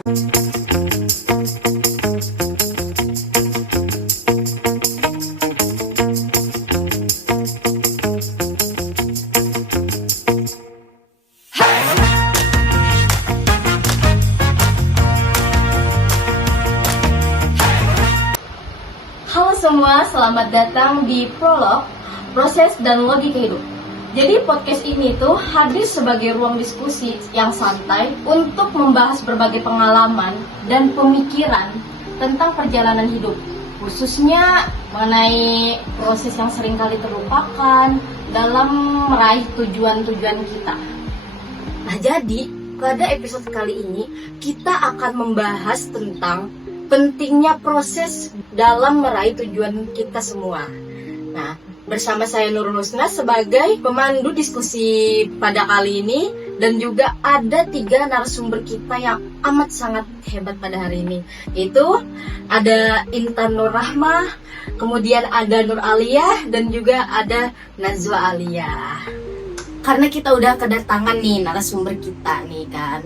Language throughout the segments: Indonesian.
Halo semua, selamat datang di Prolog, Proses dan Logika Hidup. Jadi podcast ini tuh hadir sebagai ruang diskusi yang santai untuk membahas berbagai pengalaman dan pemikiran tentang perjalanan hidup, khususnya mengenai proses yang seringkali terlupakan dalam meraih tujuan-tujuan kita. Nah, jadi pada episode kali ini kita akan membahas tentang pentingnya proses dalam meraih tujuan kita semua. Nah, bersama saya Nurul Husna sebagai pemandu diskusi pada kali ini, dan juga ada 3 narasumber kita yang amat sangat hebat pada hari ini. Yaitu ada Intan Nur Rahmah, kemudian ada Nur Alia, dan juga ada Najwa Alia. Karena kita udah kedatangan nih narasumber kita nih kan.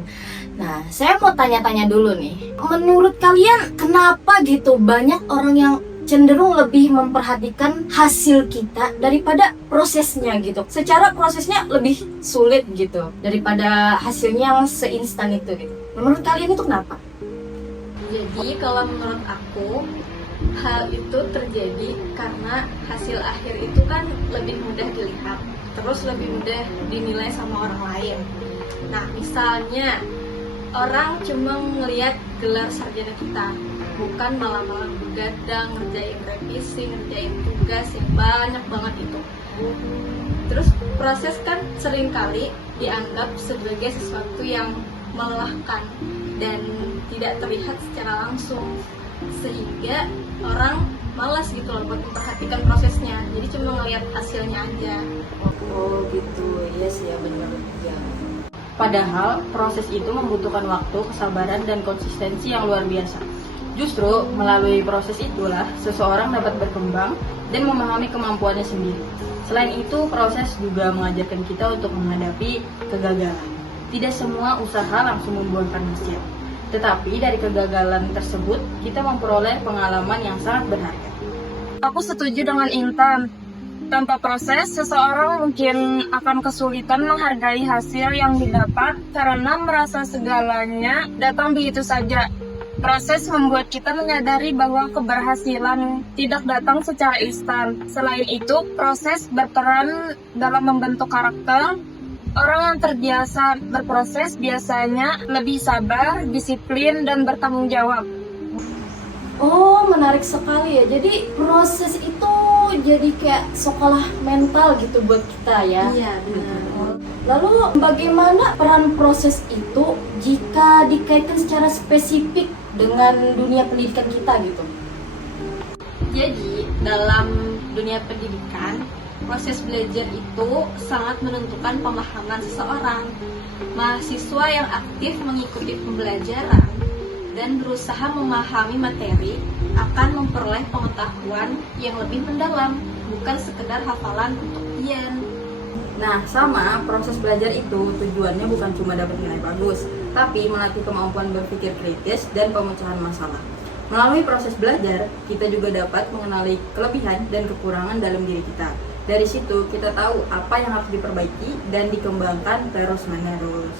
Nah, saya mau tanya-tanya dulu nih. Menurut kalian kenapa gitu banyak orang yang cenderung lebih memperhatikan hasil kita daripada prosesnya gitu? Secara prosesnya lebih sulit gitu daripada hasilnya yang seinstan itu gitu. Menurut kalian itu kenapa? Jadi kalau menurut aku, hal itu terjadi karena hasil akhir itu kan lebih mudah dilihat, terus lebih mudah dinilai sama orang lain. Nah, misalnya orang cuma ngelihat gelar sarjana kita, bukan malam-malam begadang ngerjain revisi, ngerjain tugas yang banyak banget itu. Terus proses kan seringkali dianggap sebagai sesuatu yang melelahkan dan tidak terlihat secara langsung, sehingga orang malas gitu loh buat memperhatikan prosesnya, jadi cuma ngelihat hasilnya aja. Oh gitu, iya sih ya, benar ya. Padahal proses itu membutuhkan waktu, kesabaran, dan konsistensi yang luar biasa. Justru melalui proses itulah seseorang dapat berkembang dan memahami kemampuannya sendiri. Selain itu, proses juga mengajarkan kita untuk menghadapi kegagalan. Tidak semua usaha langsung membuahkan hasil, tetapi dari kegagalan tersebut kita memperoleh pengalaman yang sangat berharga. Aku setuju dengan Intan. Tanpa proses, seseorang mungkin akan kesulitan menghargai hasil yang didapat karena merasa segalanya datang begitu saja. Proses membuat kita menyadari bahwa keberhasilan tidak datang secara instan. Selain itu, proses berperan dalam membentuk karakter. Orang yang terbiasa berproses biasanya lebih sabar, disiplin, dan bertanggung jawab. Oh, menarik sekali ya. Jadi proses itu jadi kayak sekolah mental gitu buat kita ya. Iya, benar. Lalu bagaimana peran proses itu jika dikaitkan secara spesifik dengan dunia pendidikan kita gitu? Jadi dalam dunia pendidikan, proses belajar itu sangat menentukan pemahaman seseorang. Mahasiswa yang aktif mengikuti pembelajaran dan berusaha memahami materi akan memperoleh pengetahuan yang lebih mendalam, bukan sekedar hafalan untuk ujian. Nah, sama proses belajar itu tujuannya bukan cuma dapat nilai bagus, tapi melatih kemampuan berpikir kritis dan pemecahan masalah. Melalui proses belajar, kita juga dapat mengenali kelebihan dan kekurangan dalam diri kita. Dari situ kita tahu apa yang harus diperbaiki dan dikembangkan terus-menerus.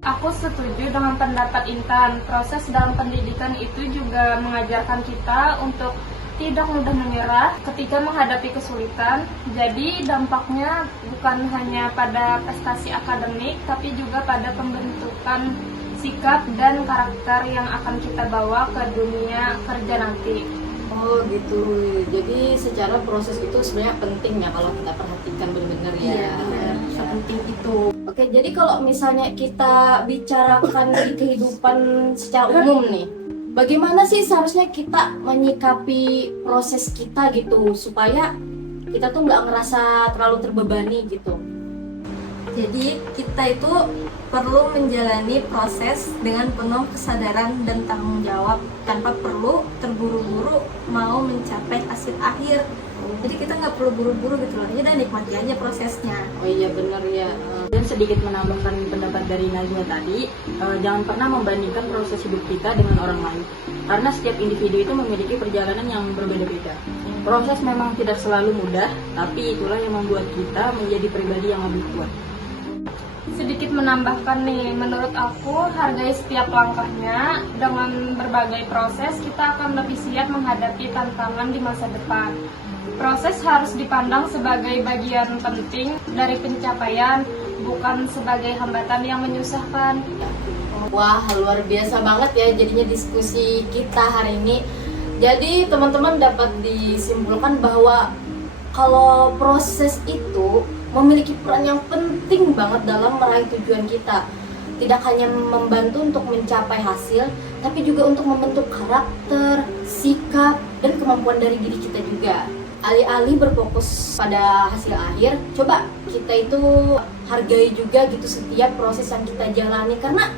Aku setuju dengan pendapat Intan. Proses dalam pendidikan itu juga mengajarkan kita untuk tidak mudah menyerah ketika menghadapi kesulitan. Jadi dampaknya bukan hanya pada prestasi akademik, tapi juga pada pembentukan sikap dan karakter yang akan kita bawa ke dunia kerja nanti. Oh gitu. Jadi secara proses itu sebenarnya penting ya kalau kita perhatikan benar-benar ya. Iya, benar. Sepenting itu. Oke, jadi kalau misalnya kita bicarakan di kehidupan secara umum nih, bagaimana sih seharusnya kita menyikapi proses kita gitu supaya kita tuh nggak ngerasa terlalu terbebani gitu? Jadi kita itu perlu menjalani proses dengan penuh kesadaran dan tanggung jawab tanpa perlu terburu-buru mau mencapai hasil akhir. Jadi kita nggak perlu buru-buru gitu loh, jadi nikmati aja prosesnya. Oh iya benar ya. Dan sedikit menambahkan pendapat dari Najwa tadi, jangan pernah membandingkan proses hidup kita dengan orang lain. Karena setiap individu itu memiliki perjalanan yang berbeda-beda. Proses memang tidak selalu mudah, tapi itulah yang membuat kita menjadi pribadi yang lebih kuat. Sedikit menambahkan nih, menurut aku hargai setiap langkahnya. Dengan berbagai proses kita akan lebih siap menghadapi tantangan di masa depan. Proses harus dipandang sebagai bagian penting dari pencapaian, bukan sebagai hambatan yang menyusahkan. Wah, luar biasa banget ya jadinya diskusi kita hari ini. Jadi teman-teman dapat disimpulkan bahwa kalau proses itu memiliki peran yang penting banget dalam meraih tujuan kita. Tidak hanya membantu untuk mencapai hasil, tapi juga untuk membentuk karakter, sikap, dan kemampuan dari diri kita juga. Alih-alih berfokus pada hasil akhir, coba kita itu hargai juga gitu setiap proses yang kita jalani, karena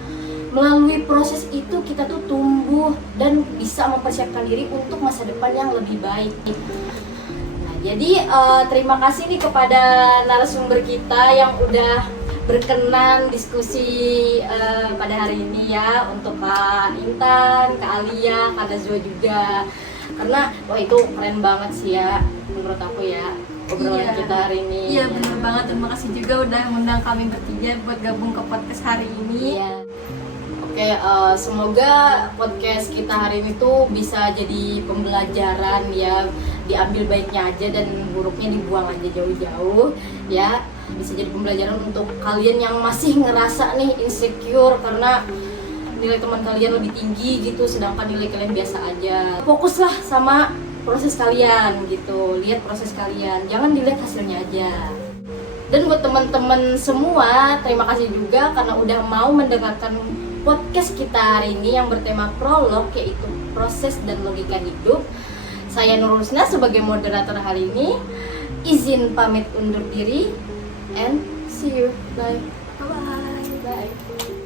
melalui proses itu kita tuh tumbuh dan bisa mempersiapkan diri untuk masa depan yang lebih baik. Nah, jadi terima kasih nih kepada narasumber kita yang udah berkenan diskusi pada hari ini ya, untuk Kak Intan, Kak Alia, Kak Najwa juga. Karena wah itu keren banget sih ya menurut aku ya obrolan kita hari ini. Iya benar banget, terima kasih juga udah mengundang kami bertiga buat gabung ke podcast hari ini. Iya. Oke, semoga podcast kita hari ini tuh bisa jadi pembelajaran ya, diambil baiknya aja dan buruknya dibuang aja jauh-jauh ya. Bisa jadi pembelajaran untuk kalian yang masih ngerasa nih insecure karena nilai teman kalian lebih tinggi gitu, sedangkan nilai kalian biasa aja. Fokuslah sama proses kalian gitu, lihat proses kalian, jangan dilihat hasilnya aja. Dan buat teman-teman semua, terima kasih juga karena udah mau mendengarkan podcast kita hari ini yang bertema prolog, yaitu proses dan logika hidup. Saya Nurul Husna sebagai moderator hari ini, izin pamit undur diri and see you. Bye. Bye. Bye.